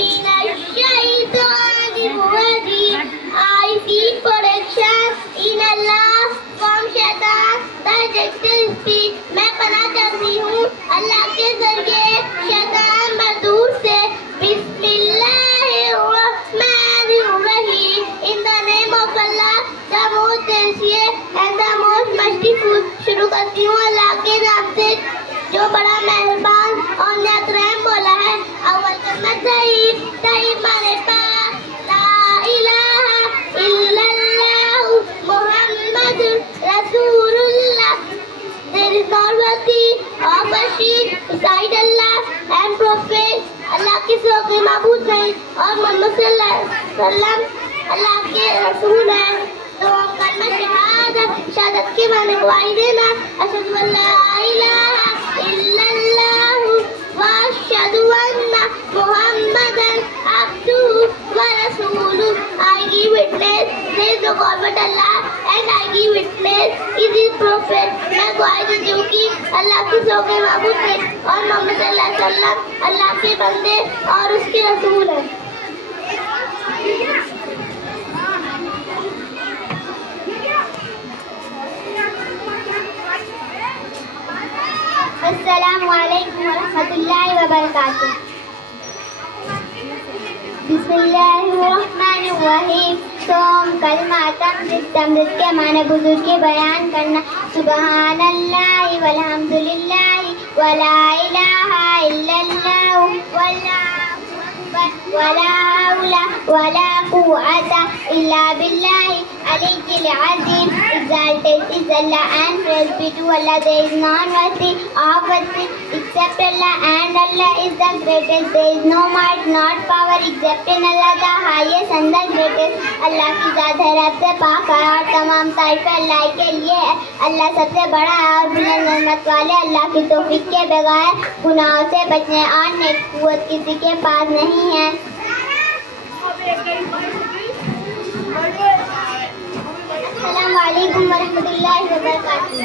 minash shaitanir rajim. I seek protection in Allah from shaitan, the rejected spirit. मैं पनाह चाहती हूँ अल्लाह के जरिए शैतान मरदूद से। बिस्मिल्लाहिर्रहमानिर्रहीम। In the name of Allah, the most gracious and the most merciful। शुरू करती हूँ अल्लाह के नाम से जो बड़ा मेहरबान और निहायत रहम वाला है। अव्वल कलमा तैयब माने पाक ला इलाहा इल्लल्लाह मुहम्मदुर रसूलुल्लाह। There is not worthy of worship beside Allah and Prophet। अल्लाह के सिवा कोई माबूद नहीं और मोहम्मद सल्लल्लाहु अलैहि वसल्लम अल्लाह के रसूल हैं। तो कलमा शहादत के माने गवाही देना। अशहदु अल्ला इलाहा इल्लल्लाह व अशहदु अन्ना मुहम्मदन अब्दुहु व रसूलुहु। I give witness there is no God but Allah and I give witness is his prophet। मैं गवाही देती हूँ कि अल्लाह की सिवा कोई माबूद नहीं और मोहम्मद सल्लल्लाहु अलैहि वसल्लम अल्लाह के बंदे और उसके रसूल हैं। अस्सलामु अलैकुम वरहमतुल्लाहि वबरकातुहू। बिस्मिल्लाहिर्रहमानिर्रहीम। सोम कलमा तमरीद के माने बुजुर्ग के बयान करना। सुबहानल्लाहि वल्हम्दुलिल्लाहि वला इलाहा इल्लल्लाह वल्लाहु अकबर वला हौला वला कुव्वता इल्ला बिल्लाहि aliyyil azim। Exalted is Allah and praise be to Allah. There is none worthy of worship except Allah and Allah is the greatest। There is no might not power except in Allah the highest and the greatest। अल्लाह की ज़ात है रब से पाक है और तमाम तारीफ़ें अल्लाह के लिए है। अल्लाह सबसे बड़ा है और बुलंद रहमत वाले। अल्लाह की तौफीक के बगैर गुनाहों से बचने और नेक कुव्वत किसी के पास नहीं है। अस्सलामु अलैकुम वरहमतुल्लाहि वबरकातुहू।